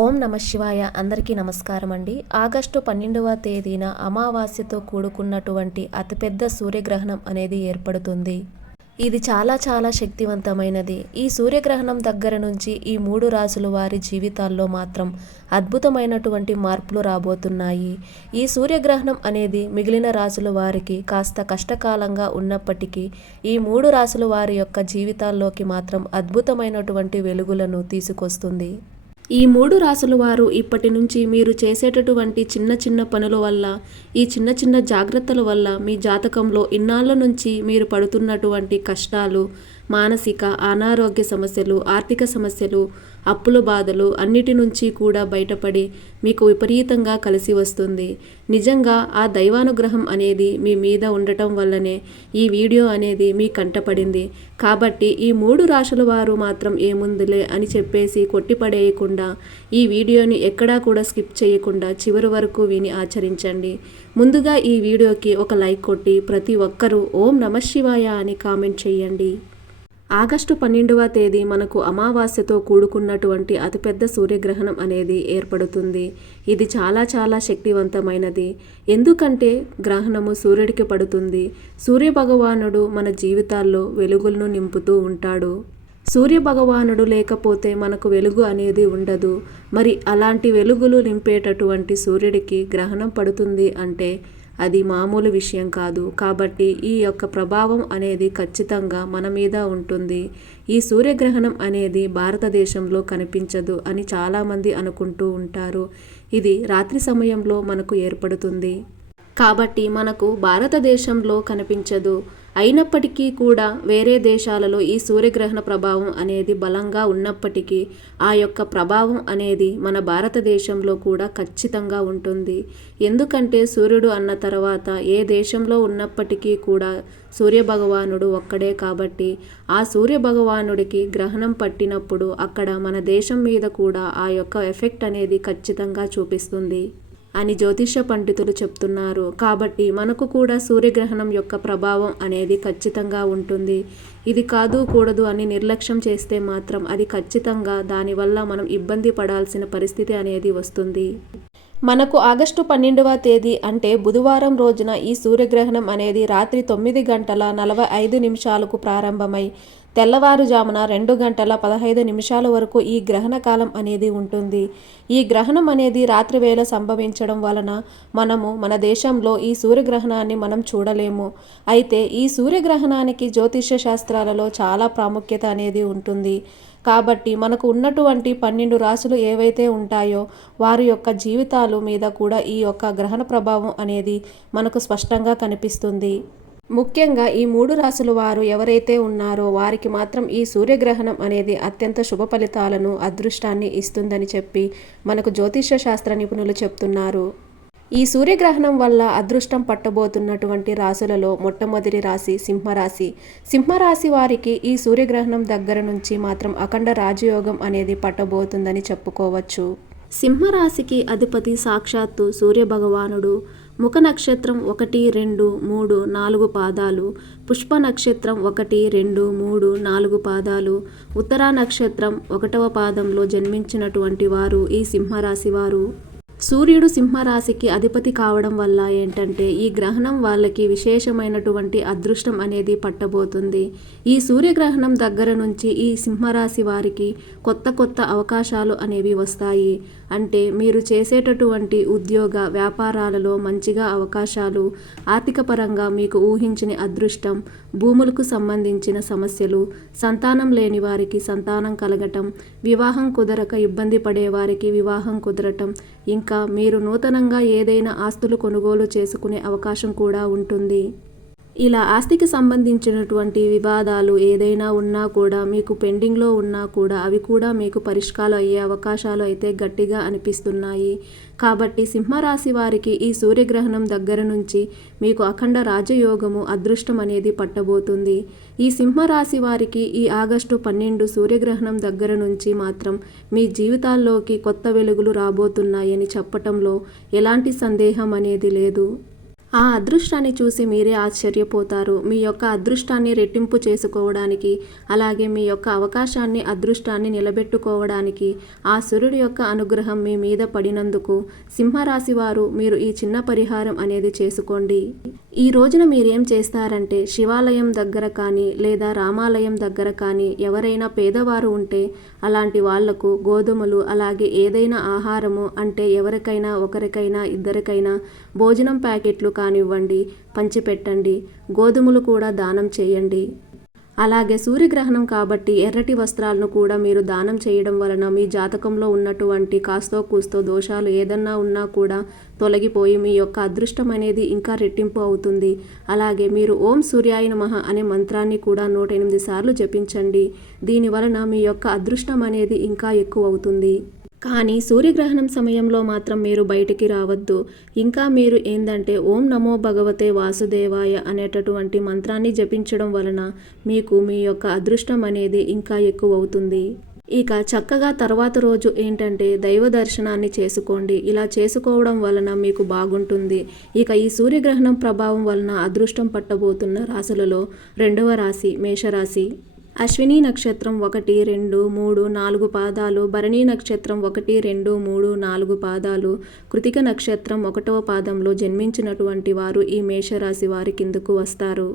ఓం నమ శివాయ. అందరికీ నమస్కారం అండి. ఆగస్టు 12వ తేదీన అమావాస్యతో కూడుకున్నటువంటి అతిపెద్ద సూర్యగ్రహణం అనేది ఏర్పడుతుంది. ఇది చాలా శక్తివంతమైనది. ఈ సూర్యగ్రహణం దగ్గర నుంచి ఈ 3 రాశుల వారి జీవితాల్లో మాత్రం అద్భుతమైనటువంటి మార్పులు రాబోతున్నాయి. ఈ సూర్యగ్రహణం అనేది మిగిలిన రాశుల వారికి కాస్త కష్టకాలంగా ఉన్నప్పటికీ ఈ 3 రాశుల వారి యొక్క జీవితాల్లోకి మాత్రం అద్భుతమైనటువంటి వెలుగులను తీసుకొస్తుంది. ఈ 3 రాశుల వారు ఇప్పటి నుంచి మీరు చేసేటటువంటి చిన్న పనుల వల్ల, ఈ చిన్న జాగ్రత్తల వల్ల మీ జాతకంలో ఇన్నాళ్ళ నుంచి మీరు పడుతున్నటువంటి కష్టాలు, మానసిక అనారోగ్య సమస్యలు, ఆర్థిక సమస్యలు, అప్పుల బాధలు అన్నిటి నుంచి కూడా బయటపడి మీకు విపరీతంగా కలిసి వస్తుంది. నిజంగా ఆ దైవానుగ్రహం అనేది మీ మీద ఉండటం వల్లనే ఈ వీడియో అనేది మీ కంటపడింది. కాబట్టి ఈ 3 రాశుల వారు మాత్రం ఏముందులే అని చెప్పేసి కొట్టిపడేయకుండా ఈ వీడియోని ఎక్కడా కూడా స్కిప్ చేయకుండా చివరి వరకు విని ఆచరించండి. ముందుగా ఈ వీడియోకి ఒక లైక్ కొట్టి ప్రతి ఒక్కరూ ఓం నమః శివాయ అని కామెంట్ చేయండి. ఆగస్టు 12వ తేదీ మనకు అమావాస్యతో కూడుకున్నటువంటి అతిపెద్ద సూర్యగ్రహణం అనేది ఏర్పడుతుంది. ఇది చాలా శక్తివంతమైనది. ఎందుకంటే గ్రహణము సూర్యుడికి పడుతుంది. సూర్యభగవానుడు మన జీవితాల్లో వెలుగులను నింపుతూ ఉంటాడు. సూర్యభగవానుడు లేకపోతే మనకు వెలుగు అనేది ఉండదు. మరి అలాంటి వెలుగులు నింపేటటువంటి సూర్యుడికి గ్రహణం పడుతుంది అంటే అది మామూలు విషయం కాదు. కాబట్టి ఈ యొక్క ప్రభావం అనేది ఖచ్చితంగా మన మీద ఉంటుంది. ఈ సూర్యగ్రహణం అనేది భారతదేశంలో కనిపించదు అని చాలామంది అనుకుంటూ ఉంటారు. ఇది రాత్రి సమయంలో మనకు ఏర్పడుతుంది. కాబట్టి మనకు భారతదేశంలో కనిపించదు. అయినప్పటికీ కూడా వేరే దేశాలలో ఈ సూర్యగ్రహణ ప్రభావం అనేది బలంగా ఉన్నప్పటికీ ఆ యొక్క ప్రభావం అనేది మన భారతదేశంలో కూడా ఖచ్చితంగా ఉంటుంది. ఎందుకంటే సూర్యుడు అన్న తర్వాత ఏ దేశంలో ఉన్నప్పటికీ కూడా సూర్యభగవానుడు ఒక్కడే. కాబట్టి ఆ సూర్యభగవానుడికి గ్రహణం పట్టినప్పుడు అక్కడ మన దేశం మీద కూడా ఆ యొక్క ఎఫెక్ట్ అనేది ఖచ్చితంగా చూపిస్తుంది అని జ్యోతిష పండితులు చెప్తున్నారు. కాబట్టి మనకు కూడా సూర్యగ్రహణం యొక్క ప్రభావం అనేది ఖచ్చితంగా ఉంటుంది. ఇది కాదు కూడదు అని నిర్లక్ష్యం చేస్తే మాత్రం అది ఖచ్చితంగా దానివల్ల మనం ఇబ్బంది పడాల్సిన పరిస్థితి అనేది వస్తుంది. మనకు ఆగస్టు 12వ తేదీ అంటే బుధవారం రోజున ఈ సూర్యగ్రహణం అనేది రాత్రి 9:45 ప్రారంభమై తెల్లవారుజామున 2:15 వరకు ఈ గ్రహణ కాలం అనేది ఉంటుంది. ఈ గ్రహణం అనేది రాత్రి వేళ సంభవించడం వలన మనము మన దేశంలో ఈ సూర్యగ్రహణాన్ని మనం చూడలేము. అయితే ఈ సూర్యగ్రహణానికి జ్యోతిష్య శాస్త్రాలలో చాలా ప్రాముఖ్యత అనేది ఉంటుంది. కాబట్టి మనకు ఉన్నటువంటి 12 రాశులు ఏవైతే ఉంటాయో వారి యొక్క జీవితాలు మీద కూడా ఈ యొక్క గ్రహణ ప్రభావం అనేది మనకు స్పష్టంగా కనిపిస్తుంది. ముఖ్యంగా ఈ 3 రాశుల వారు ఎవరైతే ఉన్నారో వారికి మాత్రం ఈ సూర్యగ్రహణం అనేది అత్యంత శుభ ఫలితాలను, అదృష్టాన్ని ఇస్తుందని చెప్పి మనకు జ్యోతిష్య శాస్త్ర నిపుణులు చెప్తున్నారు. ఈ సూర్యగ్రహణం వల్ల అదృష్టం పట్టబోతున్నటువంటి రాశులలో మొట్టమొదటి రాశి సింహరాశి. సింహరాశి వారికి ఈ సూర్యగ్రహణం దగ్గర నుంచి మాత్రం అఖండ రాజయోగం అనేది పట్టబోతుందని చెప్పుకోవచ్చు. సింహరాశికి అధిపతి సాక్షాత్తు సూర్యభగవానుడు. ముఖ నక్షత్రం 1, 2, 3, 4 పాదాలు, పుష్ప నక్షత్రం 1, 2, 3, 4 పాదాలు, ఉత్తరా నక్షత్రం 1వ పాదంలో జన్మించినటువంటి వారు ఈ సింహరాశి వారు. సూర్యుడు సింహరాశికి అధిపతి కావడం వల్ల ఏంటంటే ఈ గ్రహణం వాళ్ళకి విశేషమైనటువంటి అదృష్టం అనేది పట్టబోతుంది. ఈ సూర్యగ్రహణం దగ్గర నుంచి ఈ సింహరాశి వారికి కొత్త అవకాశాలు అనేవి వస్తాయి. అంటే మీరు చేసేటటువంటి ఉద్యోగ వ్యాపారాలలో మంచిగా అవకాశాలు, ఆర్థిక పరంగా మీకు ఊహించిన అదృష్టం, భూములకు సంబంధించిన సమస్యలు, సంతానం లేని వారికి సంతానం కలగటం, వివాహం కుదరక ఇబ్బంది పడే వారికి వివాహం కుదరటం, ఇంకా మీరు నూతనంగా ఏదైనా ఆస్తులు కొనుగోలు చేసుకునే అవకాశం కూడా ఉంటుంది. ఇలా ఆస్తికి సంబంధించినటువంటి వివాదాలు ఏదైనా ఉన్నా కూడా, మీకు పెండింగ్లో ఉన్నా కూడా అవి కూడా మీకు పరిష్కారం అయ్యే అవకాశాలు అయితే గట్టిగా అనిపిస్తున్నాయి. కాబట్టి సింహరాశి వారికి ఈ సూర్యగ్రహణం దగ్గర నుంచి మీకు అఖండ రాజయోగము, అదృష్టం అనేది పట్టబోతుంది. ఈ సింహరాశి వారికి ఈ ఆగస్టు 12 సూర్యగ్రహణం దగ్గర నుంచి మాత్రం మీ జీవితాల్లోకి కొత్త వెలుగులు రాబోతున్నాయని చెప్పటంలో ఎలాంటి సందేహం అనేది లేదు. ఆ అదృష్టాన్ని చూసి మీరే ఆశ్చర్యపోతారు. మీ యొక్క అదృష్టాన్ని రెట్టింపు చేసుకోవడానికి, అలాగే మీ యొక్క అవకాశాన్ని, అదృష్టాన్ని నిలబెట్టుకోవడానికి ఆ సూర్యుడి యొక్క అనుగ్రహం మీ మీద పడినందుకు సింహరాశి వారు మీరు ఈ చిన్న పరిహారం అనేది చేసుకోండి. ఈ రోజున మీరేం చేస్తారంటే శివాలయం దగ్గర కానీ లేదా రామాలయం దగ్గర కానీ ఎవరైనా పేదవారు ఉంటే అలాంటి వాళ్లకు గోధుమలు అలాగే ఏదైనా ఆహారము అంటే ఎవరికైనా ఒకరికైనా ఇద్దరికైనా భోజనం ప్యాకెట్లు కానివ్వండి పంచిపెట్టండి. గోధుమలు కూడా దానం చేయండి. అలాగే సూర్యగ్రహణం కాబట్టి ఎర్రటి వస్త్రాలను కూడా మీరు దానం చేయడం వలన మీ జాతకంలో ఉన్నటువంటి కాస్తో కూస్తో దోషాలు ఏదన్నా ఉన్నా కూడా తొలగిపోయి మీ యొక్క అదృష్టం అనేది ఇంకా రెట్టింపు అవుతుంది. అలాగే మీరు ఓం సూర్యాయ నమః అనే మంత్రాన్ని కూడా 108 సార్లు జపించండి. దీని వలన మీ యొక్క అదృష్టం అనేది ఇంకా ఎక్కువ అవుతుంది. కానీ సూర్యగ్రహణం సమయంలో మాత్రం మీరు బయటికి రావద్దు. ఇంకా మీరు ఏందంటే ఓం నమో భగవతే వాసుదేవాయ అనేటటువంటి మంత్రాన్ని జపించడం వలన మీకు మీ యొక్క అదృష్టం అనేది ఇంకా ఎక్కువ అవుతుంది. ఇక చక్కగా తర్వాత రోజు ఏంటంటే దైవ దర్శనాన్ని చేసుకోండి. ఇలా చేసుకోవడం వలన మీకు బాగుంటుంది. ఇక ఈ సూర్యగ్రహణం ప్రభావం వలన అదృష్టం పట్టబోతున్న రాశులలో 2వ రాశి మేషరాశి. అశ్విని నక్షత్రం 1, 2, 3, 4 పాదాలు, భరణి నక్షత్రం 1, 2, 3, 4 పాదాలు, కృతిక నక్షత్రం 1వ పాదంలో జన్మించినటువంటి వారు ఈ మేషరాశి వారి కిందకు వస్తారు.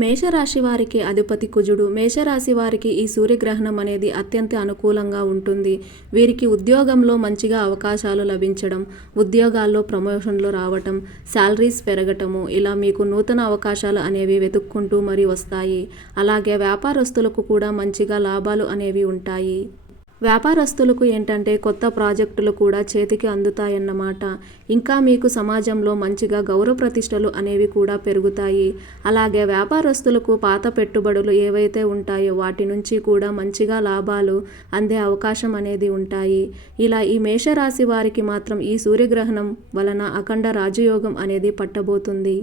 మేషరాశి వారికి అధిపతి కుజుడు. మేషరాశి వారికి ఈ సూర్యగ్రహణం అనేది అత్యంత అనుకూలంగా ఉంటుంది. వీరికి ఉద్యోగంలో మంచిగా అవకాశాలు లభించడం, ఉద్యోగాల్లో ప్రమోషన్లు రావటం, శాలరీస్ పెరగటము, ఇలా మీకు నూతన అవకాశాలు అనేవి వెతుక్కుంటూ మరి వస్తాయి. అలాగే వ్యాపారస్తులకు కూడా మంచిగా లాభాలు అనేవి ఉంటాయి. వ్యాపారస్తులకు ఏంటంటే కొత్త ప్రాజెక్టులు కూడా చేతికి అందుతాయన్నమాట. ఇంకా మీకు సమాజంలో మంచిగా గౌరవ ప్రతిష్టలు అనేవి కూడా పెరుగుతాయి. అలాగే వ్యాపారస్తులకు పాత పెట్టుబడులు ఏవైతే ఉంటాయో వాటి నుంచి కూడా మంచిగా లాభాలు అందే అవకాశం అనేది ఉంటాయి. ఇలా ఈ మేషరాశి వారికి మాత్రం ఈ సూర్యగ్రహణం వలన అఖండ రాజయోగం అనేది పట్టబోతుంది.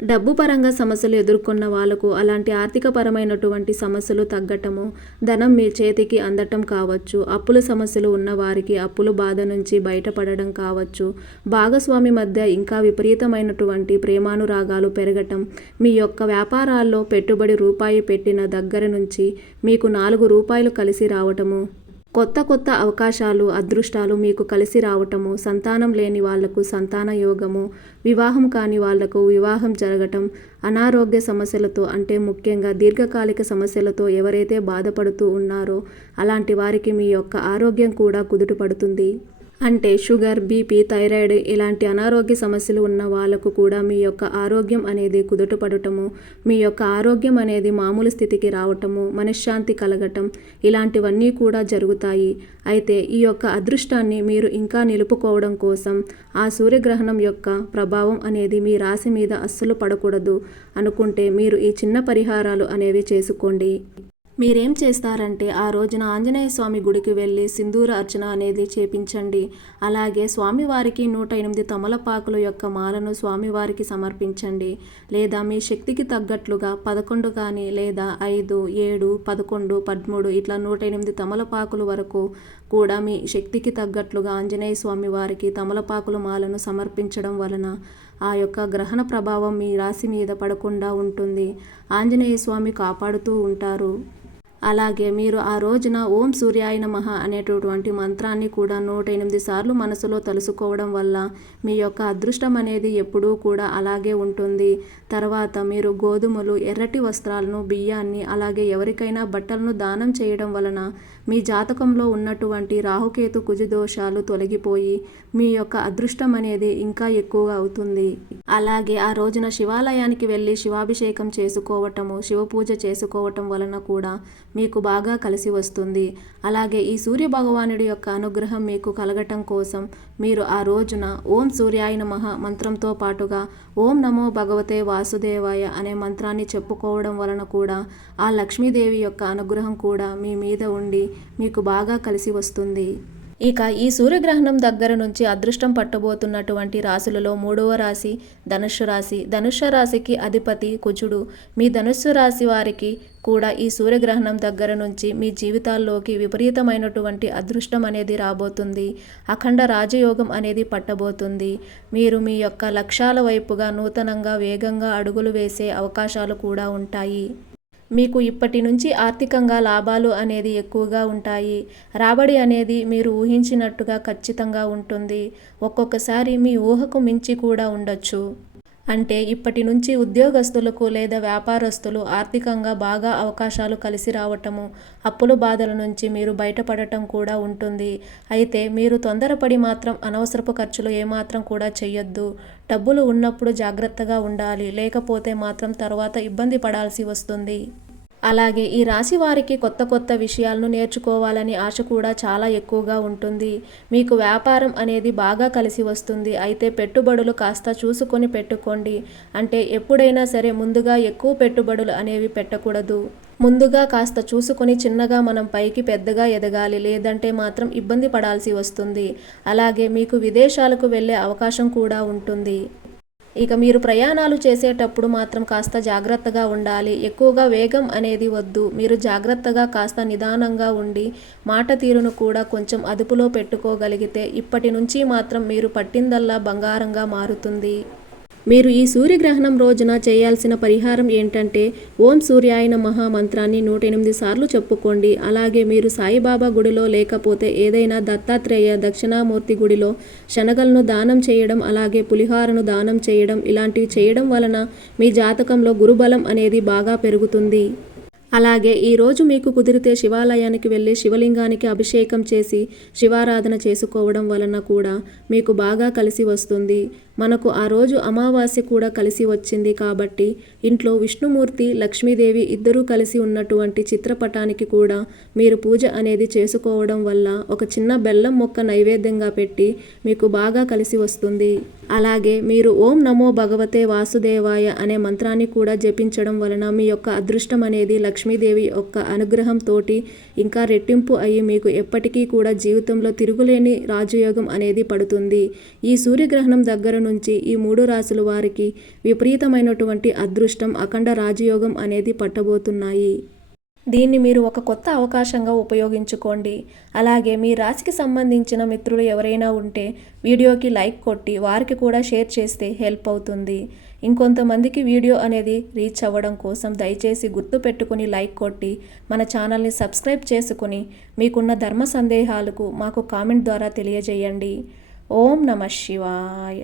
డబ్బు పరంగా సమస్యలు ఎదుర్కొన్న వాళ్లకు అలాంటి ఆర్థికపరమైనటువంటి సమస్యలు తగ్గటము, ధనం మీ చేతికి అందటం కావచ్చు. అప్పుల సమస్యలు ఉన్న వారికి అప్పుల బాధ నుంచి బయటపడడం కావచ్చు. భాగస్వామి మధ్య ఇంకా విపరీతమైనటువంటి ప్రేమానురాగాలు పెరగటం, మీ యొక్క వ్యాపారాల్లో పెట్టుబడి రూపాయి పెట్టిన దగ్గర నుంచి మీకు 4 రూపాయలు కలిసి రావటము, కొత్త అవకాశాలు అదృష్టాలు మీకు కలిసి రావటము, సంతానం లేని వాళ్లకు సంతాన యోగము, వివాహం కాని వాళ్లకు వివాహం జరగటం, అనారోగ్య సమస్యలతో అంటే ముఖ్యంగా దీర్ఘకాలిక సమస్యలతో ఎవరైతే బాధపడుతూ ఉన్నారో అలాంటి వారికి మీ యొక్క ఆరోగ్యం కూడా కుదుటపడుతుంది. అంటే షుగర్, బీపీ, థైరాయిడ్ ఇలాంటి అనారోగ్య సమస్యలు ఉన్న వాళ్ళకు కూడా మీ యొక్క ఆరోగ్యం అనేది కుదుటపడటము, మీ యొక్క ఆరోగ్యం అనేది మామూలు స్థితికి రావటము, మనశ్శాంతి కలగటం ఇలాంటివన్నీ కూడా జరుగుతాయి. అయితే ఈ యొక్క అదృష్టాన్ని మీరు ఇంకా నిలుపుకోవడం కోసం ఆ సూర్యగ్రహణం యొక్క ప్రభావం అనేది మీ రాశి మీద అస్సలు పడకూడదు అనుకుంటే మీరు ఈ చిన్న పరిహారాలు అనేవి చేసుకోండి. మీరేం చేస్తారంటే ఆ రోజున ఆంజనేయ స్వామి గుడికి వెళ్ళి సింధూర అర్చన అనేది చేపించండి. అలాగే స్వామివారికి 108 తమలపాకుల యొక్క మాలను స్వామివారికి సమర్పించండి. లేదా మీ శక్తికి తగ్గట్లుగా 11 కానీ లేదా 5, 7, 11, 13 ఇట్లా 108 తమలపాకుల వరకు కూడా మీ శక్తికి తగ్గట్లుగా ఆంజనేయ స్వామి వారికి తమలపాకుల మాలను సమర్పించడం వలన ఆ యొక్క గ్రహణ ప్రభావం మీ రాశి మీద పడకుండా ఉంటుంది. ఆంజనేయ స్వామి కాపాడుతూ ఉంటారు. అలాగే మీరు ఆ రోజున ఓం సూర్యాయ నమః అనేటటువంటి మంత్రాన్ని కూడా 108 సార్లు మనసులో తలుసుకోవడం వల్ల మీ యొక్క అదృష్టం అనేది ఎప్పుడూ కూడా అలాగే ఉంటుంది. తర్వాత మీరు గోధుమలు, ఎర్రటి వస్త్రాలను, బియ్యాన్ని అలాగే ఎవరికైనా బట్టలను దానం చేయడం వలన మీ జాతకంలో ఉన్నటువంటి రాహుకేతు కుజ దోషాలు తొలగిపోయి మీ యొక్క అదృష్టం అనేది ఇంకా ఎక్కువగా అవుతుంది. అలాగే ఆ రోజున శివాలయానికి వెళ్ళి శివాభిషేకం చేసుకోవటము, శివపూజ చేసుకోవటం వలన కూడా మీకు బాగా కలిసి వస్తుంది. అలాగే ఈ సూర్య భగవానుడి యొక్క అనుగ్రహం మీకు కలగటం కోసం మీరు ఆ రోజున ఓం సూర్యాయ నమః మంత్రంతో పాటుగా ఓం నమో భగవతే వాసుదేవాయ అనే మంత్రాన్ని చెప్పుకోవడం వలన కూడా ఆ లక్ష్మీదేవి యొక్క అనుగ్రహం కూడా మీ మీద ఉండి మీకు బాగా కలిసి వస్తుంది. ఇక ఈ సూర్యగ్రహణం దగ్గర నుంచి అదృష్టం పట్టబోతున్నటువంటి రాశులలో 3వ రాశి ధనుస్సు రాశి. ధనుస్సు రాశికి అధిపతి కుజుడు. మీ ధనుస్సు రాశి వారికి కూడా ఈ సూర్యగ్రహణం దగ్గర నుంచి మీ జీవితాల్లోకి విపరీతమైనటువంటి అదృష్టం అనేది రాబోతుంది. అఖండ రాజయోగం అనేది పట్టబోతుంది. మీరు మీ యొక్క లక్ష్యాల వైపుగా నూతనంగా వేగంగా అడుగులు వేసే అవకాశాలు కూడా ఉంటాయి. మీకు ఇప్పటి నుంచి ఆర్థికంగా లాభాలు అనేది ఎక్కువగా ఉంటాయి. రాబడి అనేది మీరు ఊహించినట్టుగా ఖచ్చితంగా ఉంటుంది. ఒక్కొక్కసారి మీ ఊహకు మించి కూడా ఉండొచ్చు. అంటే ఇప్పటి నుంచి ఉద్యోగస్తులకు లేదా వ్యాపారస్తులు ఆర్థికంగా బాగా అవకాశాలు కలిసి రావటము, అప్పుల బాధల నుంచి మీరు బయటపడటం కూడా ఉంటుంది. అయితే మీరు తొందరపడి మాత్రం అనవసరపు ఖర్చులు ఏమాత్రం కూడా చెయ్యొద్దు. డబ్బులు ఉన్నప్పుడు జాగ్రత్తగా ఉండాలి, లేకపోతే మాత్రం తర్వాత ఇబ్బంది పడాల్సి వస్తుంది. అలాగే ఈ రాశి వారికి కొత్త కొత్త విషయాలను నేర్చుకోవాలని ఆశ కూడా చాలా ఎక్కువగా ఉంటుంది. మీకు వ్యాపారం అనేది బాగా కలిసి వస్తుంది. అయితే పెట్టుబడులు కాస్త చూసుకొని పెట్టుకోండి. అంటే ఎప్పుడైనా సరే ముందుగా ఎక్కువ పెట్టుబడులు అనేవి పెట్టకూడదు. ముందుగా కాస్త చూసుకొని చిన్నగా మనం పైకి పెద్దగా ఎదగాలి, లేదంటే మాత్రం ఇబ్బంది పడాల్సి వస్తుంది. అలాగే మీకు విదేశాలకు వెళ్ళే అవకాశం కూడా ఉంటుంది. ఇక మీరు ప్రయాణాలు చేసేటప్పుడు మాత్రం కాస్త జాగ్రత్తగా ఉండాలి. ఎక్కువగా వేగం అనేది వద్దు. మీరు జాగ్రత్తగా కాస్త నిదానంగా ఉండి మాట తీరును కూడా కొంచెం అదుపులో పెట్టుకోగలిగితే ఇప్పటి నుంచి మాత్రం మీరు పట్టిందల్లా బంగారంగా మారుతుంది. మీరు ఈ సూర్యగ్రహణం రోజున చేయాల్సిన పరిహారం ఏంటంటే ఓం సూర్యాయ నమః మంత్రాన్ని 108 సార్లు చెప్పుకోండి. అలాగే మీరు సాయిబాబా గుడిలో లేకపోతే ఏదైనా దత్తాత్రేయ దక్షిణామూర్తి గుడిలో శనగలను దానం చేయడం, అలాగే పులిహారను దానం చేయడం, ఇలాంటివి చేయడం వలన మీ జాతకంలో గురుబలం అనేది బాగా పెరుగుతుంది. అలాగే ఈరోజు మీకు కుదిరితే శివాలయానికి వెళ్ళి శివలింగానికి అభిషేకం చేసి శివారాధన చేసుకోవడం వలన కూడా మీకు బాగా కలిసి వస్తుంది. మనకు ఆ రోజు అమావాస్య కూడా కలిసి వచ్చింది కాబట్టి ఇంట్లో విష్ణుమూర్తి లక్ష్మీదేవి ఇద్దరూ కలిసి ఉన్నటువంటి చిత్రపటానికి కూడా మీరు పూజ అనేది చేసుకోవడం వల్ల ఒక చిన్న బెల్లం మొక్క నైవేద్యంగా పెట్టి మీకు బాగా కలిసి వస్తుంది. అలాగే మీరు ఓం నమో భగవతే వాసుదేవాయ అనే మంత్రాన్ని కూడా జపించడం వలన మీ యొక్క అదృష్టం అనేది లక్ష్మీదేవి యొక్క అనుగ్రహంతోటి ఇంకా రెట్టింపు అయ్యి మీకు ఎప్పటికీ కూడా జీవితంలో తిరుగులేని రాజయోగం అనేది పడుతుంది. ఈ సూర్యగ్రహణం దగ్గర నుంచి ఈ 3 రాశుల వారికి విపరీతమైనటువంటి అదృష్టం, అఖండ రాజయోగం అనేది పట్టబోతున్నాయి. దీన్ని మీరు ఒక కొత్త అవకాశంగా ఉపయోగించుకోండి. అలాగే మీ రాశికి సంబంధించిన మిత్రులు ఎవరైనా ఉంటే వీడియోకి లైక్ కొట్టి వారికి కూడా షేర్ చేస్తే హెల్ప్ అవుతుంది. ఇంకొంతమందికి వీడియో అనేది రీచ్ అవ్వడం కోసం దయచేసి గుర్తు పెట్టుకుని లైక్ కొట్టి మన ఛానల్ని సబ్స్క్రైబ్ చేసుకుని మీకున్న ధర్మ సందేహాలకు మాకు కామెంట్ ద్వారా తెలియజేయండి. ఓం నమః శివాయ.